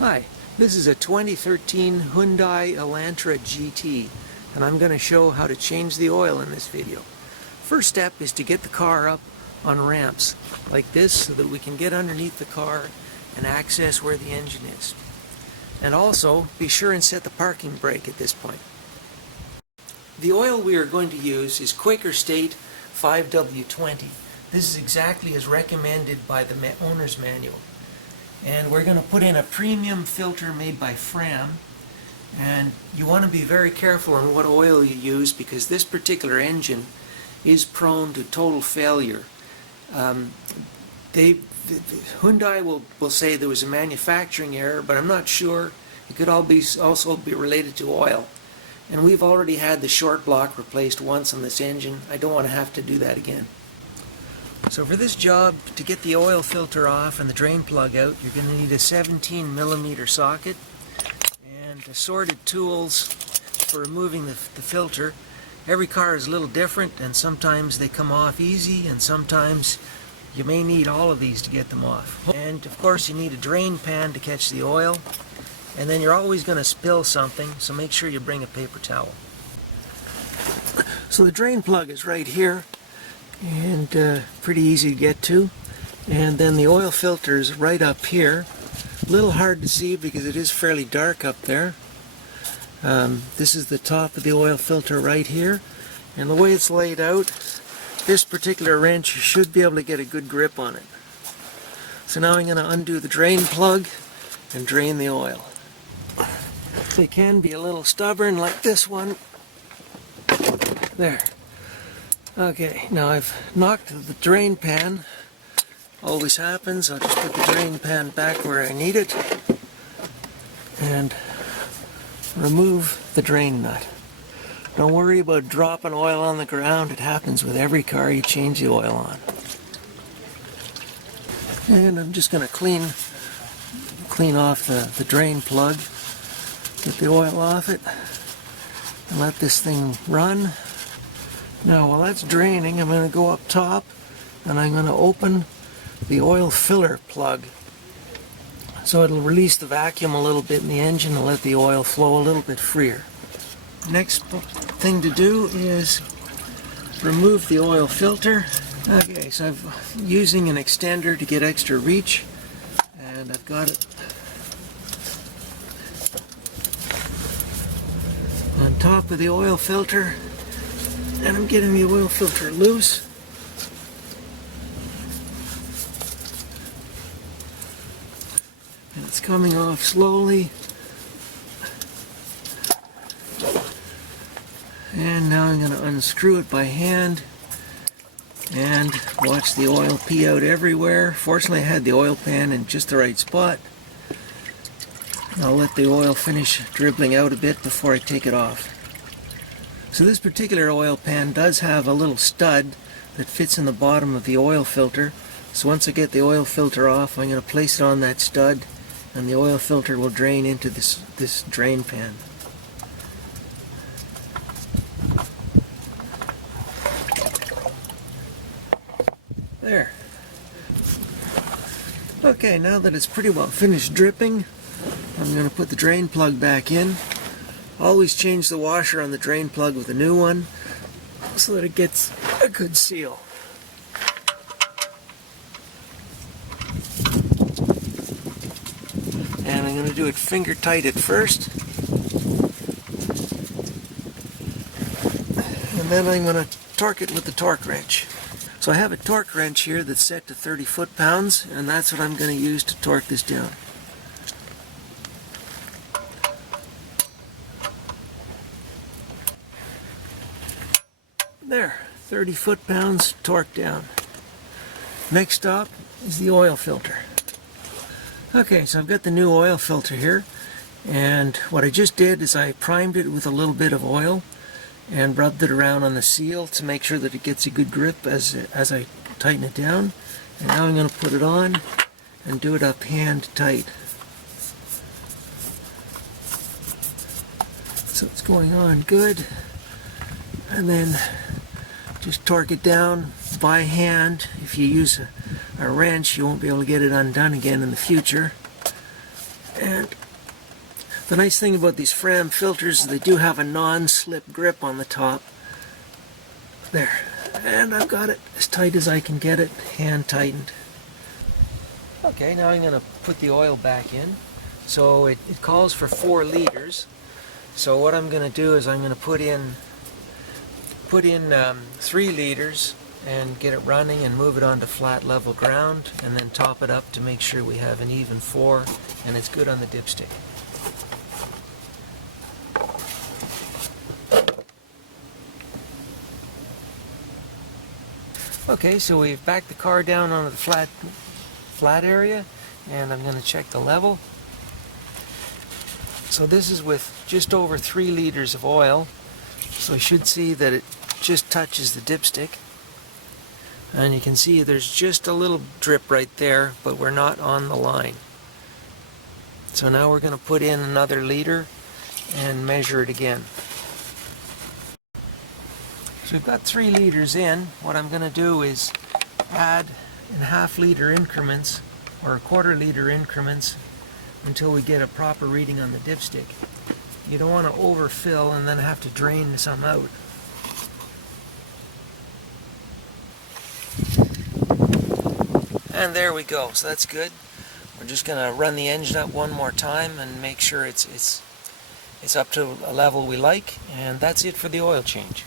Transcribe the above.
Hi, this is a 2013 Hyundai Elantra GT, and I'm going to show how to change the oil in this video. First step is to get the car up on ramps like this so that we can get underneath the car and access where the engine is. And also, be sure and set the parking brake at this point. The oil we are going to use is Quaker State 5W20. This is exactly as recommended by the owner's manual. And we're going to put in a premium filter made by Fram, and you want to be very careful on what oil you use because this particular engine is prone to total failure. Hyundai will say there was a manufacturing error, but I'm not sure. It could also be related to oil. And we've already had the short block replaced once on this engine. I don't want to have to do that again. So for this job, to get the oil filter off and the drain plug out, you're going to need a 17mm socket and assorted tools for removing the filter. Every car is a little different, and sometimes they come off easy, and sometimes you may need all of these to get them off. And of course you need a drain pan to catch the oil, and then you're always going to spill something, so make sure you bring a paper towel. So the drain plug is right here, and pretty easy to get to, and then the oil filter is right up here. A little hard to see because it is fairly dark up there. This is the top of the oil filter right here, and the way it's laid out, this particular wrench, you should be able to get a good grip on it. So now I'm going to undo the drain plug and drain the oil. They can be a little stubborn like this one. There. Okay, now I've knocked the drain pan. Always happens. I'll just put the drain pan back where I need it and remove the drain nut. Don't worry about dropping oil on the ground. It happens with every car you change the oil on. And I'm just going to clean off the drain plug, get the oil off it, and let this thing run. Now while that's draining, I'm going to go up top and I'm going to open the oil filler plug so it'll release the vacuum a little bit in the engine and let the oil flow a little bit freer. Next thing to do is remove the oil filter. Okay, so I'm using an extender to get extra reach, and I've got it on top of the oil filter. And I'm getting the oil filter loose. And it's coming off slowly. And now I'm going to unscrew it by hand and watch the oil pee out everywhere. Fortunately I had the oil pan in just the right spot. I'll let the oil finish dribbling out a bit before I take it off. So this particular oil pan does have a little stud that fits in the bottom of the oil filter. So once I get the oil filter off, I'm going to place it on that stud, and the oil filter will drain into this drain pan. There. Okay, now that it's pretty well finished dripping, I'm going to put the drain plug back in. Always change the washer on the drain plug with a new one so that it gets a good seal. And I'm going to do it finger tight at first. And then I'm going to torque it with the torque wrench. So I have a torque wrench here that's set to 30 foot-pounds, and that's what I'm going to use to torque this down. There, 30 foot-pounds torqued down. Next stop is the oil filter. Okay, so I've got the new oil filter here, and what I just did is I primed it with a little bit of oil and rubbed it around on the seal to make sure that it gets a good grip as I tighten it down. And now I'm going to put it on and do it up hand tight. So it's going on good, and then just torque it down by hand. If you use a wrench, you won't be able to get it undone again in the future. And the nice thing about these Fram filters is they do have a non-slip grip on the top. There. And I've got it as tight as I can get it, hand tightened. Okay, now I'm going to put the oil back in. So it calls for 4 liters. So what I'm going to do is I'm going to put in 3 liters and get it running and move it onto flat level ground, and then top it up to make sure we have an even 4 and it's good on the dipstick. Okay, so we've backed the car down onto the flat area, and I'm going to check the level. So this is with just over 3 liters of oil, so I should see that it just touches the dipstick. And you can see there's just a little drip right there, but we're not on the line. So now we're going to put in another liter and measure it again. So we've got 3 liters in. What I'm going to do is add in half-liter increments or a quarter-liter increments until we get a proper reading on the dipstick. You don't want to overfill and then have to drain some out. And there we go. So that's good. We're just going to run the engine up one more time and make sure it's up to a level we like, and that's it for the oil change.